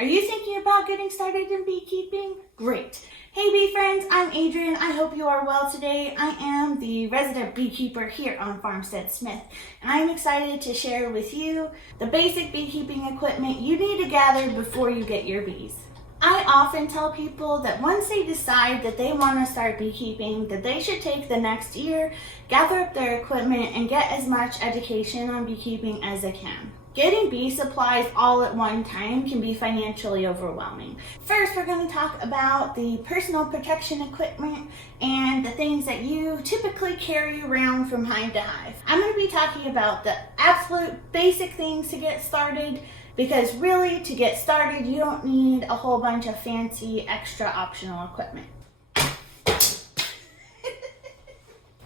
Are you thinking about getting started in beekeeping? Great. Hey bee friends, I'm Adrienne. I hope you are well today. I am the resident beekeeper here on Farmstead Smith, and I'm excited to share with you the basic beekeeping equipment you need to gather before you get your bees. I often tell people that once they decide that they want to start beekeeping, that they should take the next year, gather up their equipment, and get as much education on beekeeping as they can. Getting bee supplies all at one time can be financially overwhelming. First, we're going to talk about the personal protection equipment and the things that you typically carry around from hive to hive. I'm going to be talking about the absolute basic things to get started, because really, to get started, you don't need a whole bunch of fancy extra optional equipment.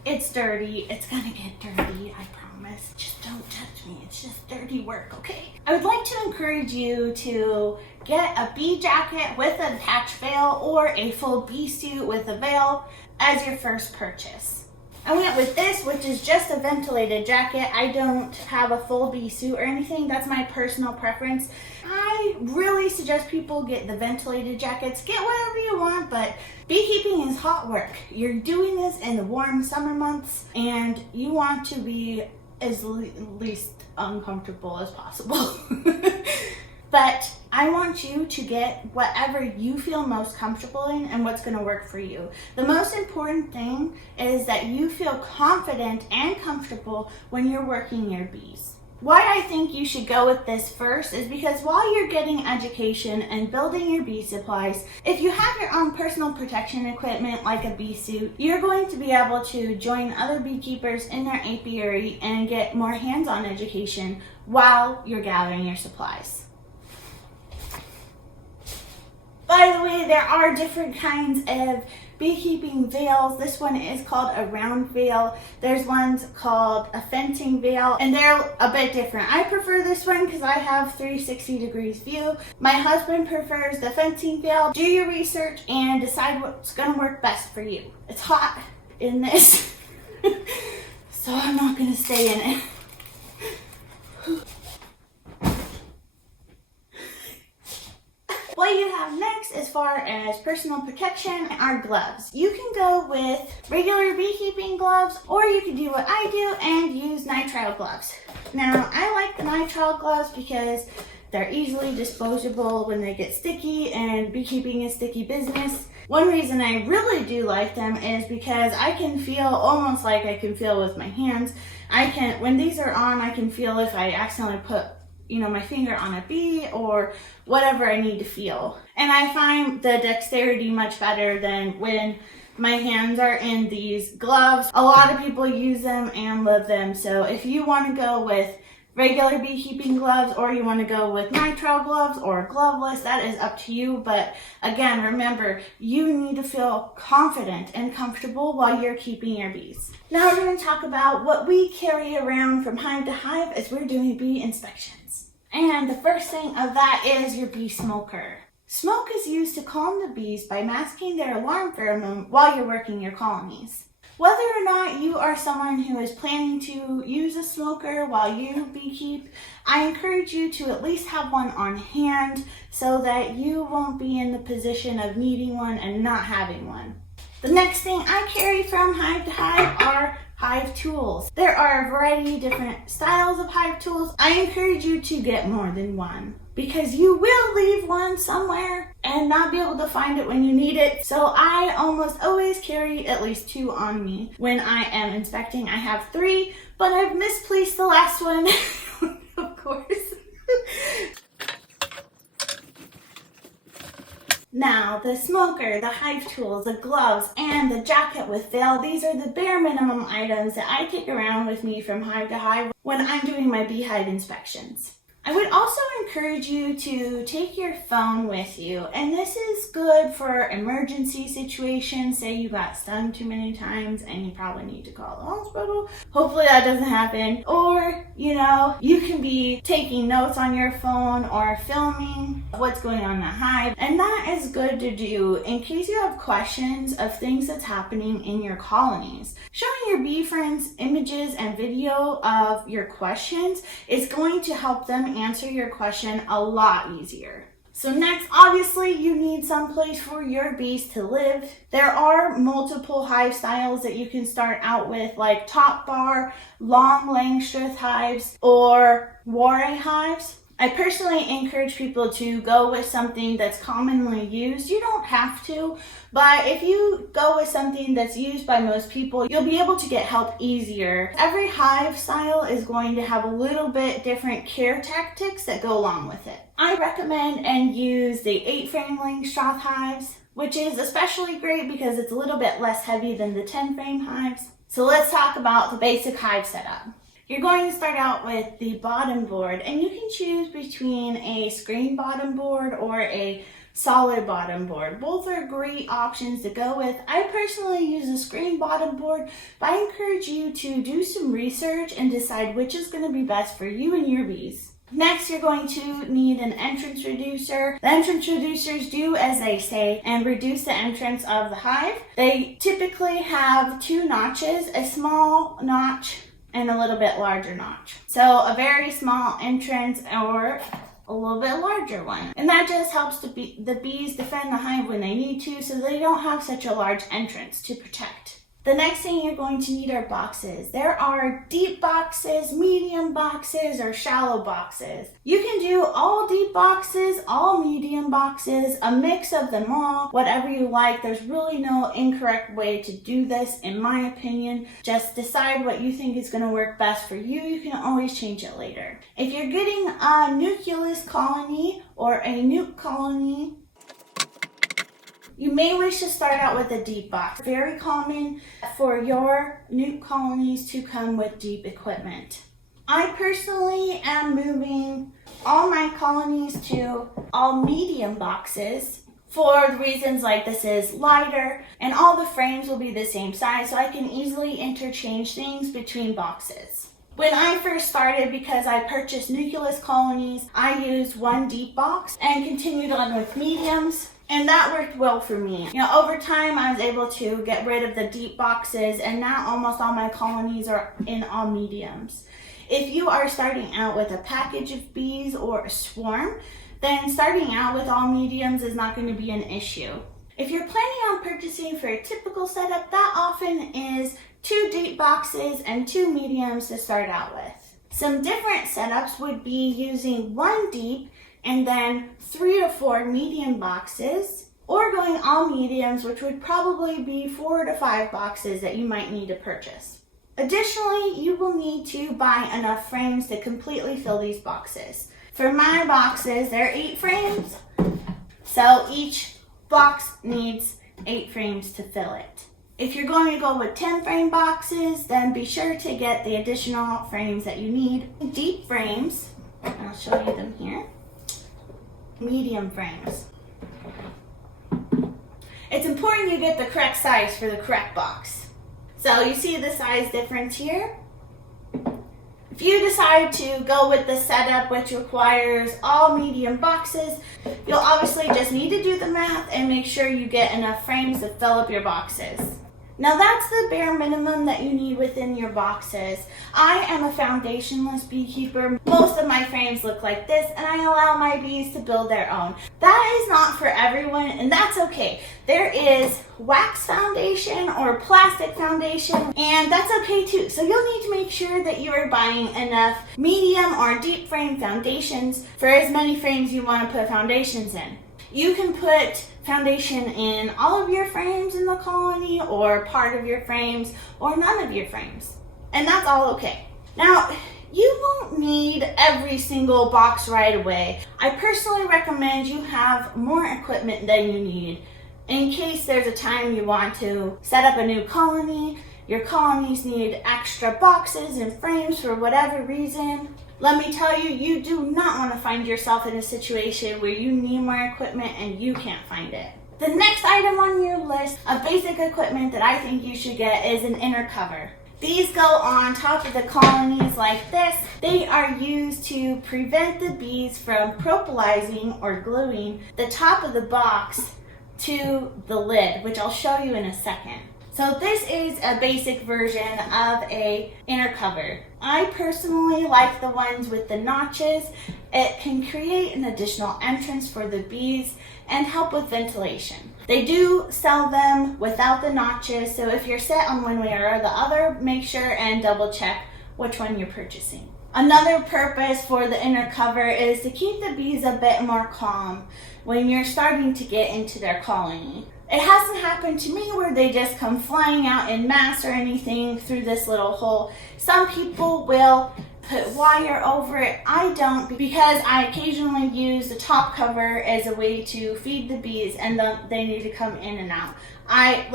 It's dirty. It's gonna get dirty, I promise. Just don't touch me. It's just dirty work, okay? I would like to encourage you to get a bee jacket with an attached veil or a full bee suit with a veil as your first purchase. I went with this, which is just a ventilated jacket. I don't have a full bee suit or anything. That's my personal preference. I really suggest people get the ventilated jackets. Get whatever you want, but beekeeping is hot work. You're doing this in the warm summer months, and you want to be as least uncomfortable as possible. But I want you to get whatever you feel most comfortable in and what's going to work for you. The most important thing is that you feel confident and comfortable when you're working your bees. Why I think you should go with this first is because while you're getting education and building your bee supplies, if you have your own personal protection equipment like a bee suit, you're going to be able to join other beekeepers in their apiary and get more hands-on education while you're gathering your supplies. By the way, there are different kinds of beekeeping veils. This one is called a round veil. There's ones called a fencing veil, and they're a bit different. I prefer this one because I have 360 degrees view. My husband prefers the fencing veil. Do your research and decide what's going to work best for you. It's hot in this, so I'm not going to stay in it. What you have next as far as personal protection are gloves. You can go with regular beekeeping gloves, or you can do what I do and use nitrile gloves. Now, I like the nitrile gloves because they're easily disposable when they get sticky, and beekeeping is sticky business. One reason I really do like them is because I can feel almost like I can feel with my hands. When these are on, I can feel if I accidentally put my finger on a bee or whatever I need to feel. And I find the dexterity much better than when my hands are in these gloves. A lot of people use them and love them. So if you want to go with regular beekeeping gloves, or you want to go with nitrile gloves or gloveless, that is up to you. But again, remember, you need to feel confident and comfortable while you're keeping your bees. Now we're going to talk about what we carry around from hive to hive as we're doing bee inspections. And the first thing of that is your bee smoker. Smoke is used to calm the bees by masking their alarm pheromone while you're working your colonies. Whether or not you are someone who is planning to use a smoker while you beekeep, I encourage you to at least have one on hand so that you won't be in the position of needing one and not having one. The next thing I carry from hive to hive are Hive Tools. There are a variety of different styles of Hive Tools. I encourage you to get more than one, because you will leave one somewhere and not be able to find it when you need it. So I almost always carry at least 2 on me when I am inspecting. I have 3, but I've misplaced the last one, of course. Now, the smoker, the hive tools, the gloves, and the jacket with veil, these are the bare minimum items that I take around with me from hive to hive when I'm doing my beehive inspections. I would also encourage you to take your phone with you, and this is good for emergency situations. Say you got stung too many times and you probably need to call the hospital. Hopefully that doesn't happen. Or, you can be taking notes on your phone or filming what's going on in the hive, and that is good to do in case you have questions of things that's happening in your colonies. Showing your bee friends images and video of your questions is going to help them answer your question a lot easier. So next, obviously, you need some place for your bees to live. There are multiple hive styles that you can start out with, like top bar, long Langstroth hives, or Warre hives. I personally encourage people to go with something that's commonly used. You don't have to, but if you go with something that's used by most people, you'll be able to get help easier. Every hive style is going to have a little bit different care tactics that go along with it. I recommend and use the 8 frame Langstroth hives, which is especially great because it's a little bit less heavy than the 10 frame hives. So let's talk about the basic hive setup. You're going to start out with the bottom board, and you can choose between a screen bottom board or a solid bottom board. Both are great options to go with. I personally use a screen bottom board, but I encourage you to do some research and decide which is going to be best for you and your bees. Next, you're going to need an entrance reducer. The entrance reducers do as they say and reduce the entrance of the hive. They typically have 2 notches, a small notch and a little bit larger notch. So a very small entrance or a little bit larger one. And that just helps the bees defend the hive when they need to, so they don't have such a large entrance to protect. The next thing you're going to need are boxes. There are deep boxes, medium boxes, or shallow boxes. You can do all deep boxes, all medium boxes, a mix of them all, whatever you like. There's really no incorrect way to do this, in my opinion. Just decide what you think is going to work best for you. You can always change it later. If you're getting a nucleus colony or a nuke colony, you may wish to start out with a deep box. Very common for your nuke colonies to come with deep equipment. I personally am moving all my colonies to all medium boxes for the reasons like this is lighter and all the frames will be the same size, so I can easily interchange things between boxes. When I first started, because I purchased nucleus colonies, I used one deep box and continued on with mediums. And that worked well for me. Over time, I was able to get rid of the deep boxes, and now almost all my colonies are in all mediums. If you are starting out with a package of bees or a swarm, then starting out with all mediums is not going to be an issue. If you're planning on purchasing for a typical setup, that often is 2 deep boxes and 2 mediums to start out with. Some different setups would be using 1 deep and then 3 to 4 medium boxes, or going all mediums, which would probably be 4 to 5 boxes that you might need to purchase. Additionally, you will need to buy enough frames to completely fill these boxes. For my boxes, there are 8 frames, so each box needs 8 frames to fill it. If you're going to go with 10 frame boxes, then be sure to get the additional frames that you need. Deep frames, I'll show you them here. Medium frames. It's important you get the correct size for the correct box. So you see the size difference here? If you decide to go with the setup which requires all medium boxes, you'll obviously just need to do the math and make sure you get enough frames to fill up your boxes. Now that's the bare minimum that you need within your boxes. I am a foundationless beekeeper. Most of my frames look like this, and I allow my bees to build their own. That is not for everyone, and that's okay. There is wax foundation or plastic foundation, and that's okay too. So you'll need to make sure that you are buying enough medium or deep frame foundations for as many frames you want to put foundations in. You can put foundation in all of your frames in the colony, or part of your frames, or none of your frames. And that's all okay. Now, you won't need every single box right away. I personally recommend you have more equipment than you need. In case there's a time you want to set up a new colony, your colonies need extra boxes and frames for whatever reason. Let me tell you, you do not want to find yourself in a situation where you need more equipment and you can't find it. The next item on your list of basic equipment that I think you should get is an inner cover. These go on top of the colonies like this. They are used to prevent the bees from propolizing or gluing the top of the box to the lid, which I'll show you in a second. So this is a basic version of a inner cover. I personally like the ones with the notches. It can create an additional entrance for the bees and help with ventilation. They do sell them without the notches, so if you're set on one way or the other, make sure and double check which one you're purchasing. Another purpose for the inner cover is to keep the bees a bit more calm when you're starting to get into their colony. It hasn't happened to me where they just come flying out in mass or anything through this little hole. Some people will put wire over it. I don't, because I occasionally use the top cover as a way to feed the bees, and they need to come in and out. I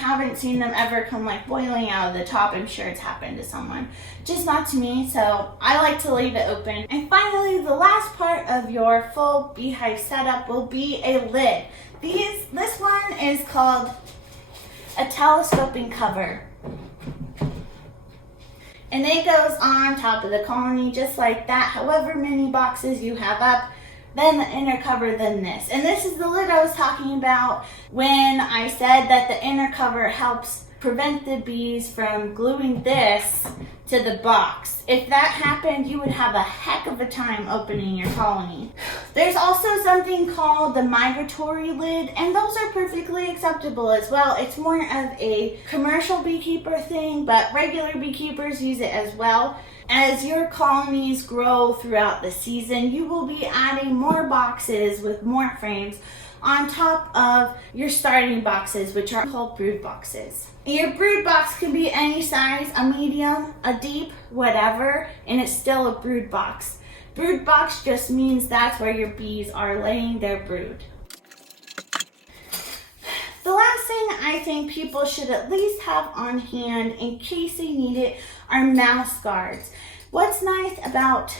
haven't seen them ever come like boiling out of the top. I'm sure it's happened to someone, just not to me, so I like to leave it open. And finally, the last part of your full beehive setup will be a lid. This one is called a telescoping cover. And it goes on top of the colony just like that. However many boxes you have up, then the inner cover, then this. And this is the lid I was talking about when I said that the inner cover helps prevent the bees from gluing this to the box. If that happened, you would have a heck of a time opening your colony. There's also something called the migratory lid, and those are perfectly acceptable as well. It's more of a commercial beekeeper thing, but regular beekeepers use it as well. As your colonies grow throughout the season, you will be adding more boxes with more frames on top of your starting boxes, which are called brood boxes. Your brood box can be any size, a medium, a deep, whatever, and it's still a brood box. Brood box just means that's where your bees are laying their brood. The last thing I think people should at least have on hand in case they need it are mouse guards. What's nice about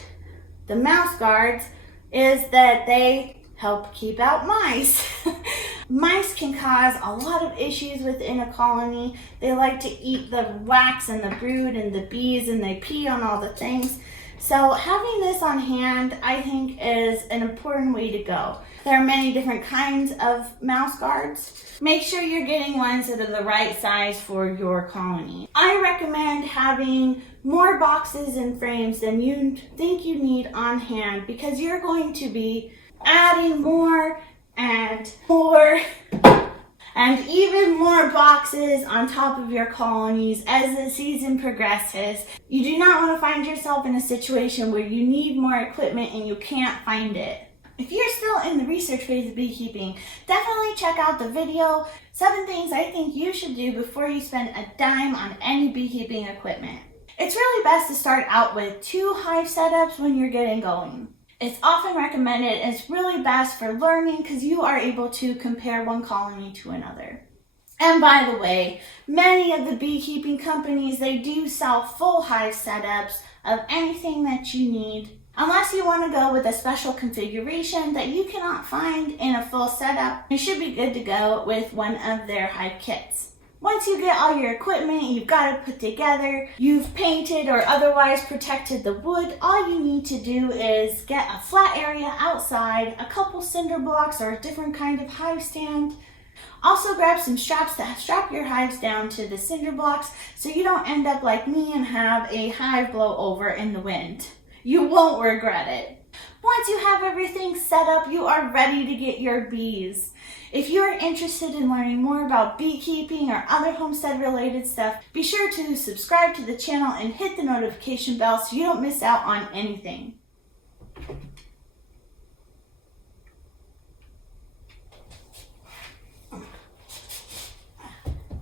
the mouse guards is that they help keep out mice. Mice can cause a lot of issues within a colony. They like to eat the wax and the brood and the bees, and they pee on all the things. So having this on hand, I think, is an important way to go. There are many different kinds of mouse guards. Make sure you're getting ones that are the right size for your colony. I recommend having more boxes and frames than you think you need on hand, because you're going to be adding more and more and even more boxes on top of your colonies as the season progresses. You do not want to find yourself in a situation where you need more equipment and you can't find it. If you're still in the research phase of beekeeping, definitely check out the video, 7 things I think you should do before you spend a dime on any beekeeping equipment. It's really best to start out with 2 hive setups when you're getting going. It's often recommended, and it's really best for learning because you are able to compare one colony to another. And by the way, many of the beekeeping companies, they do sell full hive setups of anything that you need, unless you want to go with a special configuration that you cannot find in a full setup. You should be good to go with one of their hive kits. Once you get all your equipment you've got it put together, you've painted or otherwise protected the wood, all you need to do is get a flat area outside, a couple cinder blocks or a different kind of hive stand. Also grab some straps to strap your hives down to the cinder blocks so you don't end up like me and have a hive blow over in the wind. You won't regret it. Once you have everything set up, you are ready to get your bees. If you are interested in learning more about beekeeping or other homestead related stuff, be sure to subscribe to the channel and hit the notification bell so you don't miss out on anything.